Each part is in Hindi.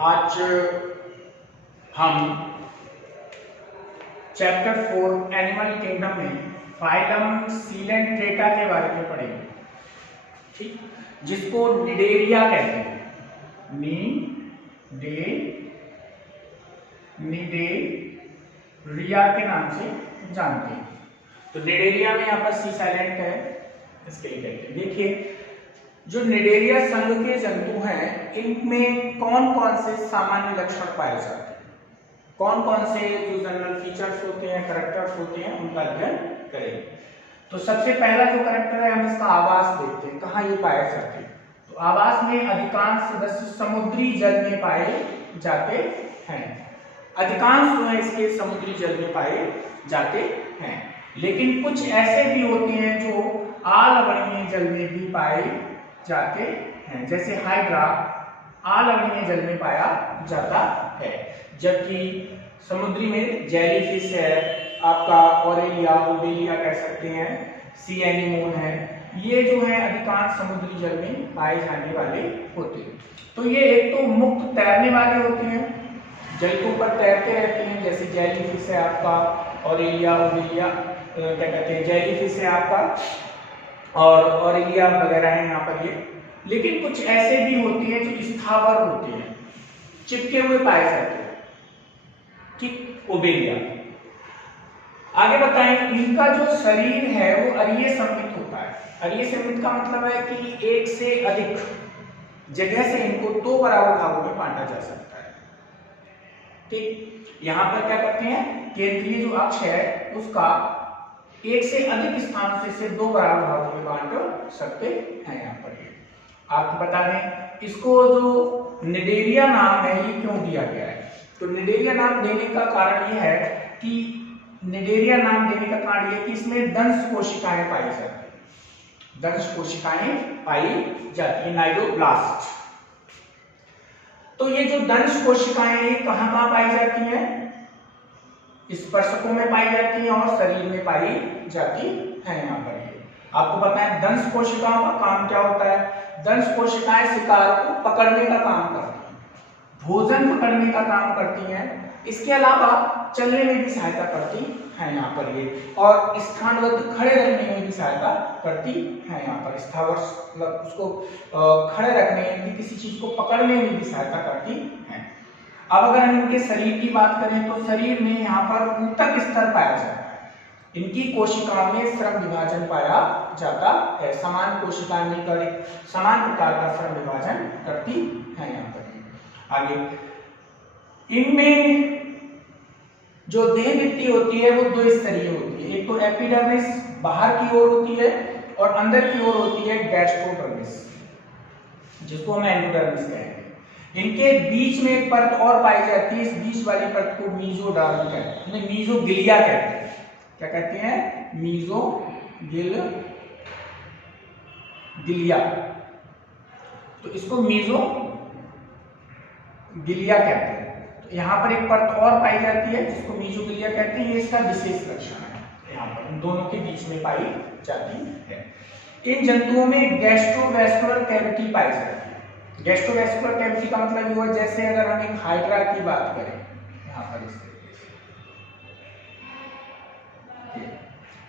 आज हम चैप्टर 4 एनिमल किंगडम में फाइलम सीलेंट्रेटा के बारे में पढ़ेंगे, ठीक, जिसको निडेरिया कहते हैं। निडेरिया के नाम से जानते हैं। तो निडेरिया में यहाँ पर सी साइलेंट है, इसके लिए कहते हैं। देखिए, जो निडेरिया संघ के जंतु हैं, इनमें कौन कौन से सामान्य लक्षण पाए जाते हैं, कौन कौन से जो जनरल फीचर्स होते हैं, कैरेक्टर्स होते हैं, उनका अध्ययन करेंगे। तो सबसे पहला जो कैरेक्टर है, हम इसका आवास देखते हैं, कहाँ ये पाए जाते हैं। तो आवास में अधिकांश सदस्य समुद्री जल में पाए जाते हैं। अधिकांश जो है इसके समुद्री जल में पाए जाते हैं, लेकिन कुछ ऐसे भी होते हैं जो आलवणीय जल में भी पाए जाते हैं, जैसे हाइड्रा आलवणीय जल में पाया जाता है, जबकि समुद्री में जेलीफिश है, आपका ऑरेलिया ओबेलिया कह सकते हैं, सी एनीमोन है, ये जो है अधिकांश समुद्री जल में पाए जाने वाले होते हैं। तो ये एक तो मुक्त तैरने वाले होते हैं, जल के ऊपर तैरते रहते हैं, जैसे जेलीफिश है आपका, ऑरेलिया ओबेलिया क्या कहते हैं, जेलीफिश है आपका और ऑरेलिया वगैरह है यहाँ पर ये। लेकिन कुछ ऐसे भी होते हैं जो स्थावर होते हैं, चिपके हुए पाए जाते हैं, ठीक, ओबेलिया। आगे बताएं, इनका जो शरीर है वो अरीय सममित होता है। अरीय सममित का मतलब है कि एक से अधिक जगह से इनको दो बराबर भागों में बांटा जा सकता है, ठीक। यहाँ पर क्या करते हैं, केंद्रीय जो अक्ष है उसका एक से अधिक स्थान से इसे दो बराबर भागों में बांट सकते हैं। यहाँ पर आपको बता दें, इसको जो निडेरिया नाम है ये क्यों दिया गया है। तो निडेरिया नाम देने का कारण ये है कि निडेरिया नाम देने का कारण ये कि इसमें दंश कोशिकाएं पाई जाती हैं, दंश कोशिकाएं पाई जाती है, नाइडोब्लास्ट। तो ये जो दंश कोशिकाएं ये कहाँ कहाँ पाई जाती हैं, स्पर्शकों में पाई जाती हैं और शरीर में पाई जाती है। यहाँ पर ये आपको पता है दंश कोशिकाओं का काम क्या होता है। दंश कोशिकाएं शिकार को पकड़ने का काम करती हैं, भोजन पकड़ने का काम करती हैं, इसके अलावा चलने में भी सहायता करती हैं यहाँ पर ये, और स्थानबद्ध खड़े रहने में भी सहायता करती हैं यहाँ पर। स्थावर मतलब उसको खड़े रखने में, किसी चीज को पकड़ने में भी सहायता करती हैं। अब अगर हम इनके शरीर की बात करें तो शरीर में यहाँ पर ऊतक स्तर पाया जाता है। इनकी कोशिकाओं में श्रम विभाजन पाया जाता है, समान कोशिकाएं मिलकर एक समान प्रकार का श्रम विभाजन करती हैं यहाँ पर। आगे, इनमें जो देह भित्ति होती है वो दो स्तरीय होती है। एक तो एपिडर्मिस बाहर की ओर होती है और अंदर की ओर होती है गैस्ट्रोडर्मिस, जिसको हम एंडोडर्मिस कहते हैं। इनके बीच में एक परत और पाई जाती है, इस बीच वाली परत को मीजोडर्म कहते हैं, मीजोगिलिया कहते हैं। क्या कहते हैं, मीजोगिलिया। तो इसको मीजोगिलिया कहते हैं। तो यहाँ पर एक परत और पाई जाती है जिसको मीजोगिलिया कहते हैं, ये इसका विशेष लक्षण है, यहाँ पर इन दोनों के बीच में पाई जाती है। इन जंतुओं में गैस्ट्रोवेस्कुलर कैविटी पाई जाती है। गैस्ट्रोवेस्कुलर कैविटी का मतलब ये हुआ, जैसे अगर हम एक हाइड्रा की बात करें, यहाँ पर इस तरीके से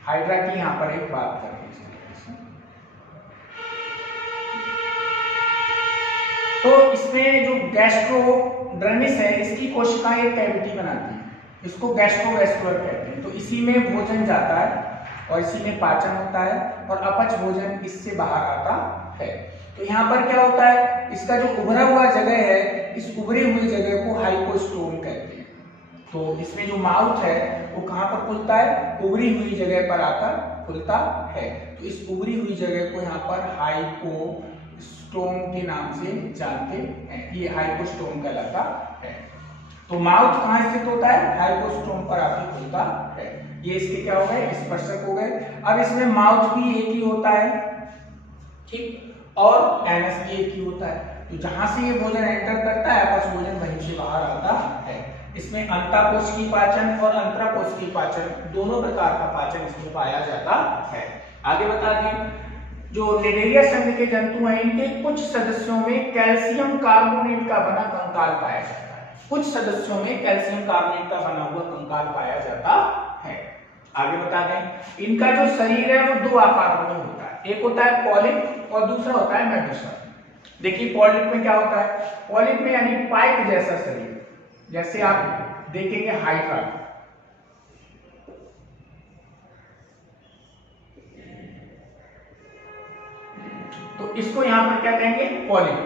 हाइड्रा की यहाँ पर एक बात करें इस तरीके से, तो इसमें जो गैस्ट्रोडर्मिस है इसकी कोशिकाएं एक कैविटी बनाती हैं, इसको गैस्ट्रोवेस्कुलर कहते हैं। तो इसी में भोजन जाता है और इसी में पाचन होता है और अपच भोजन इससे बाहर आता है। तो यहाँ पर क्या होता है, इसका जो उभरा हुआ जगह है, इस उभरी हुई जगह को हाइपोस्टोम कहते हैं। तो इसमें जो माउथ है वो कहाँ पर खुलता है, उभरी हुई जगह पर आकर खुलता है। तो इस उभरी हुई जगह को यहाँ पर हाइपोस्टोम के नाम से जानते हैं, ये हाइपोस्टोम कहलाता है। तो माउथ कहाँ स्थित होता है, हाइपोस्टोम पर आकर खुलता है। ये इसके क्या हो गए, स्पर्शक हो गए। अब इसमें माउथ भी एक ही होता है, ठीक, और एनस भी एक ही होता है। तो जहां से ये भोजन एंटर करता है, अपच भोजन वहीं से बाहर आता है। इसमें अंतःकोशिकीय पाचन और अंतराकोशिकीय पाचन दोनों प्रकार का पाचन इसमें पाया जाता है। आगे बता दें, जो निडेरिया संघ के जंतु हैं इनके कुछ सदस्यों में कैल्शियम कार्बोनेट का बना कंकाल पाया जाता है। कुछ सदस्यों में कैल्शियम कार्बोनेट का बना हुआ कंकाल पाया जाता है। आगे बता दें, इनका जो शरीर है वो दो आकारों में होता है, एक होता है पॉलिप और दूसरा होता है मेडुसा। देखिए पॉलिप में क्या होता है, पॉलिप में यानी पाइप जैसा शरीर, जैसे आप देखेंगे हाइड्रा, तो इसको यहां पर क्या कहेंगे, पॉलिप,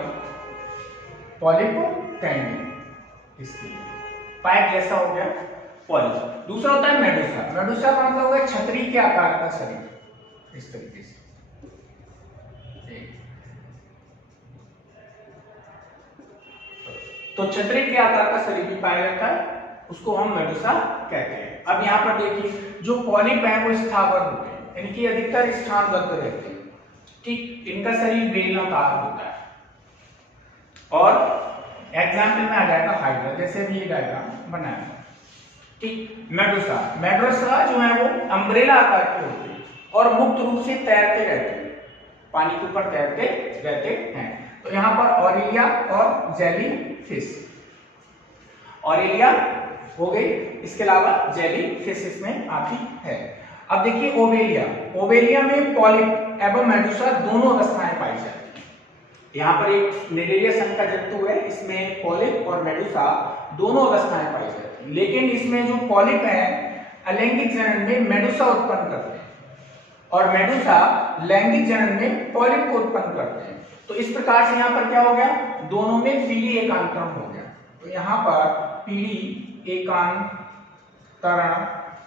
पॉलिप कहेंगे, इसके पाइप जैसा हो गया पॉलिप। दूसरा होता है मेडुसा, मेडुसा का मतलब होगा छतरी के आकार का शरीर, इस तरीके से। तो छतरी के आकार का शरीर भी पाया जाता है, उसको हम मेडुसा कहते हैं। अब यहाँ पर देखिए जो पॉलिप है वो स्थावर होते हैं, इनकी अधिकतर स्थानबद्ध रहते हैं, ठीक। इनका शरीर बेलनाकार होता है और एग्जाम्पल में आ जाएगा हाइड्रा, जैसे भी ये डायग्राम बनाया, ठीक। मेडुसा, मेडुसा जो है वो अम्ब्रेला आकार के होते हैं और मुक्त रूप से तैरते रहते हैं, पानी के ऊपर तैरते रहते हैं। तो यहाँ पर ऑरेलिया और जेली फिश, ऑरेलिया हो गई, इसके अलावा जेली फिश इसमें आती है। अब देखिए ओवेलिया, ओवेलिया में पॉलिप एवं मेडुसा दोनों अवस्थाएं पाई जाती हैं। यहाँ पर एक निडेरिया संघ का जंतु है, इसमें पॉलिप और मेडुसा दोनों अवस्थाएं पाई जाती हैं, लेकिन इसमें जो पॉलिप है अलैंगिक जनन में मेडुसा उत्पन्न करते हैं और मेडुसा लैंगिक जनन में पॉलिप को उत्पन्न करते हैं। तो इस प्रकार से यहाँ पर क्या हो गया, दोनों में पीली एकांतरण हो गया। तो यहाँ पर पीली एकांतरण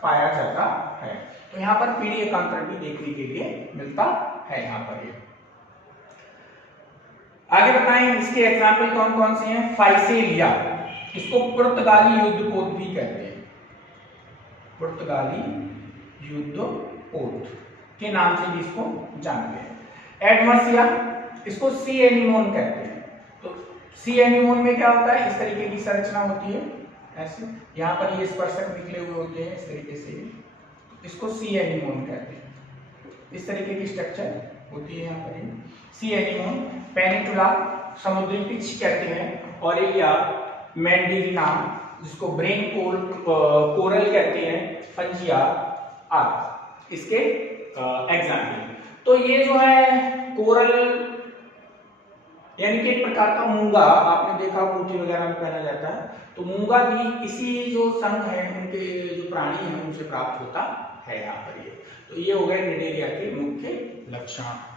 पाया जाता है। तो यहाँ पर पीली एकांतरण भी देखने के लिए मिलता है। यहाँ पर ये आगे बताएं इसके एग्जाम्पल कौन कौन से हैं। फाइसेलिया, इसको पुर्तगाली युद्धपोत भी कहते हैं, पुर्तगाली युद्धपोत के नाम से भी इसको जानते हैं। एडमसिया, इसको सी एनिमोन कहते हैं। तो सी एनिमोन में क्या होता है, इस तरीके की संरचना होती है, ऐसे यहाँ पर ये स्पर्शक निकले हुए होते हैं इस तरीके से, इसको सी एनिमोन कहते हैं। इस तरीके की स्ट्रक्चर होती है यहाँ पर सी एनिमोन। पेनिटुला, समुद्री पिच कहते हैं। ऑरेलिया, मैंडिलिना, जिसको ब्रेन कोरल कहते हैं, फंजिया आदि इसके एग्जाम्पल। तो ये जो है कोरल यानी कि एक प्रकार का मूंगा, आपने देखा मूर्ति वगैरह में पहना जाता है, तो मूंगा भी इसी जो संघ है उनके जो प्राणी हैं उनसे प्राप्त होता है यहाँ पर। ये तो ये हो गए निडेरिया के मुख्य लक्षण।